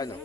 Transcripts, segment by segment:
ai nào.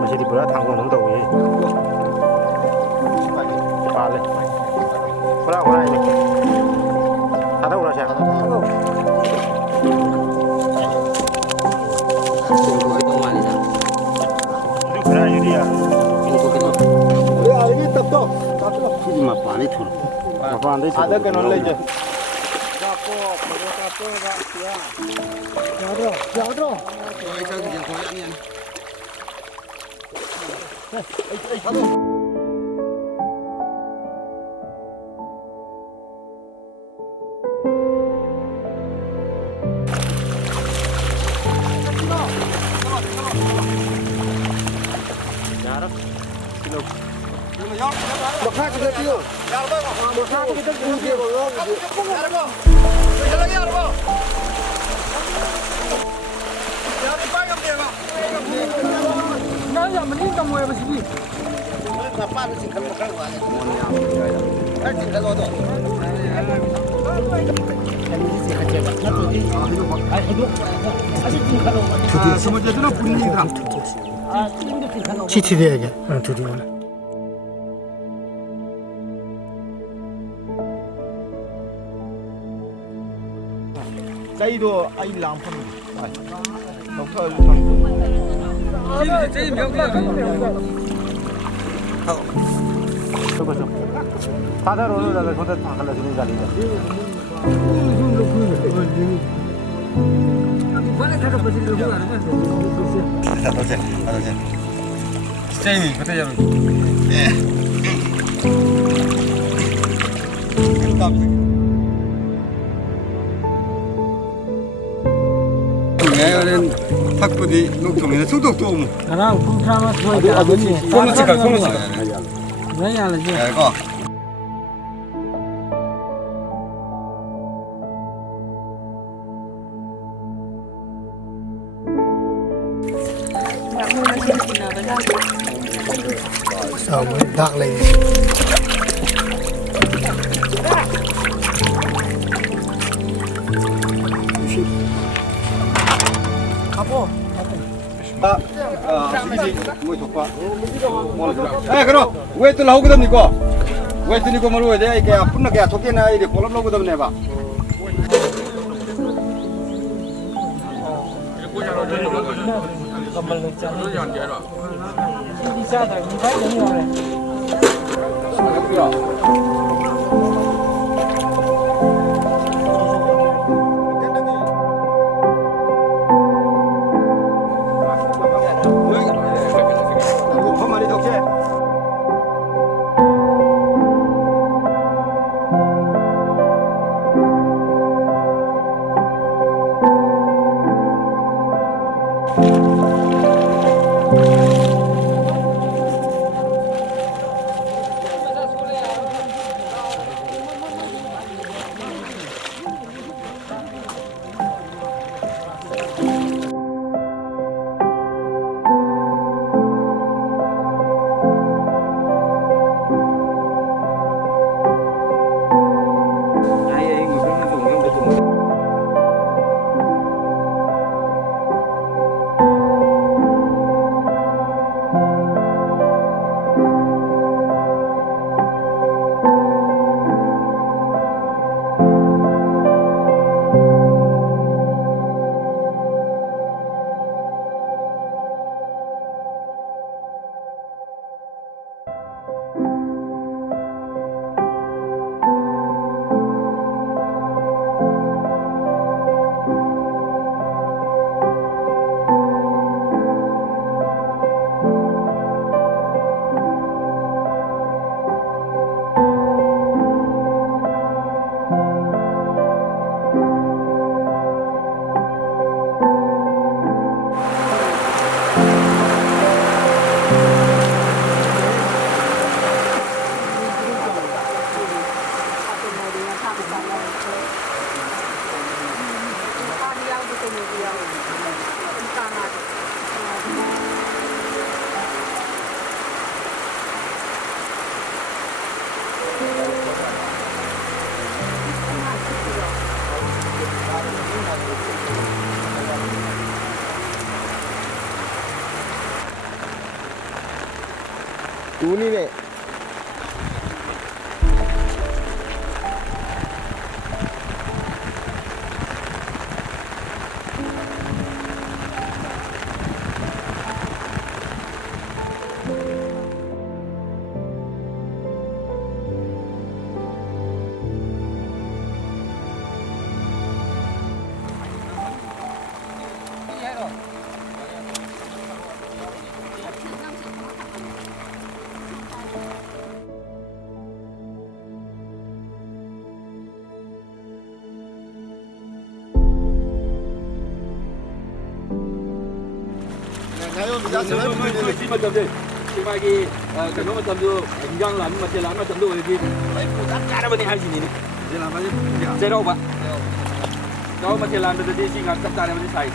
Masih di berat tanggung nong tahu ya. Balik. Kurang ini. Ada ulah siapa? Berani dia. Ya, ini tetap. Ini mah panik tuh. Ada kan oleh je. Một khác kita tiêu. Một khác kita tiêu kia còn ngon. Nah, ya mending kamu ya masih di. Apa sih kamu kan wale. Kan tinggal lodo. Ini sih kecewa. 스무제들은 분위기다. 치티대에게 드디어. 짜이도 아이 랑폰. 그거죠. 바다로 오는 자들 혼자 다 갈라지는 자리죠. 짜이 그때 저. 내가는 탁구디 녹통에 소독도 뭐. 나랑 풍차만 소리 아버지. 손을 찍어. 왜냐 알지? 야 이거. sao mới đạc lên 그럼 왜 또 나오거든 이거? 왜 또 이거 말로 돼? 이게 아픈 게 토끼나 이게 골람 나오거든 내가. đi xa rồi không thấy nữa rồi 눈이네. cái mà tầm được gang làm mà chơi làm mà tầm được thì tất cả nó bên hai gì nhỉ? Chơi đâu bạn? Đâu mà chơi làm được thì xin gặp tất cả nó bên sai.